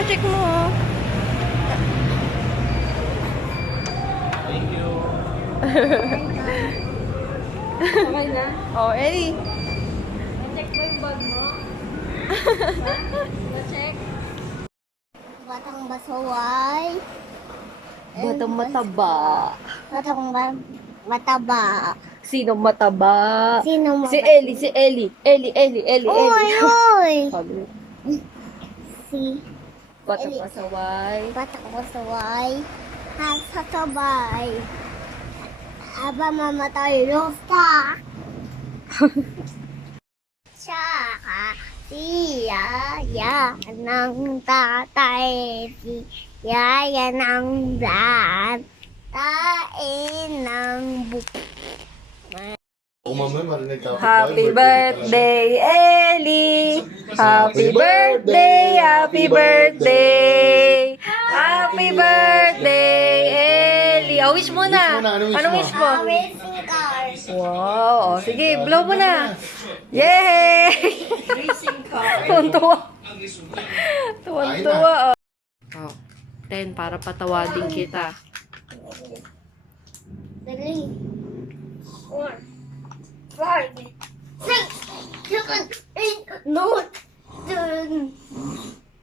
pa-check mo. Thank you. Okay na? Oh, Ellie. Na-check mo yung bag mo? Na-check? Batang basaway. Batang mataba. Batang mataba. Sino mataba? Sino Si Ellie, si Ellie. Ellie. Oy! Sabi, Si batang pasaway. batang basaway. Hasasabay. Aba mamatay losta. Tsaka si Yaya ng tatay. Si Yaya ng dad. Tain ng buko. Kung mamaya marinig ka. Happy birthday, Ellie! Happy birthday, happy birthday! Happy birthday, Ellie! Oh, wish mo na! Ano wish mo? Anong wish mo? Racing cars. Wow! Oh, sige, blow mo na! Yay! Tuwan-tuwa. Tuwan-tuwa. Oh. 10 para patawadin kita. Dali. 4, 5, 6, 7, 8, 9, 10.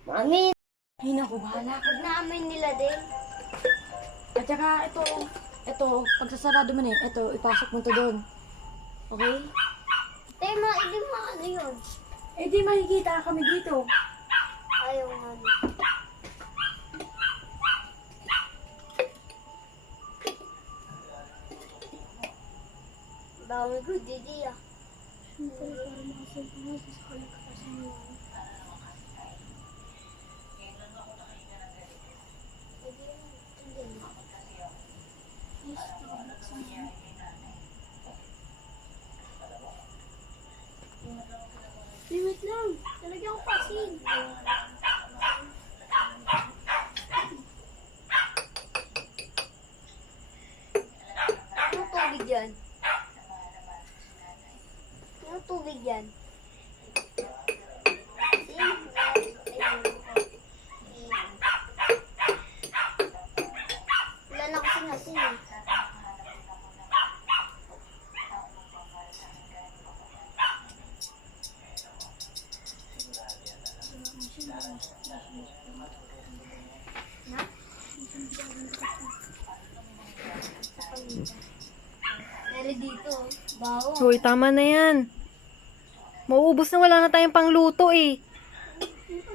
Mami. Ay, naku, bahala. Pag namin nila din. At saka, ito, pagsasarado mo na ito, ipasok mo to doon. Okay? Tema, hindi mo ano yun. Eh, di makikita kami dito. Ayaw nga. Dami ko, Didi ah. Wait lang. Talagyan ko pasin. Ano tubig yan? Ano tubig yan? Wala na kasi nasin eh. Dali dito. Bawo. Hoy, tama na yan. Mauubos na, wala na tayong pangluto eh.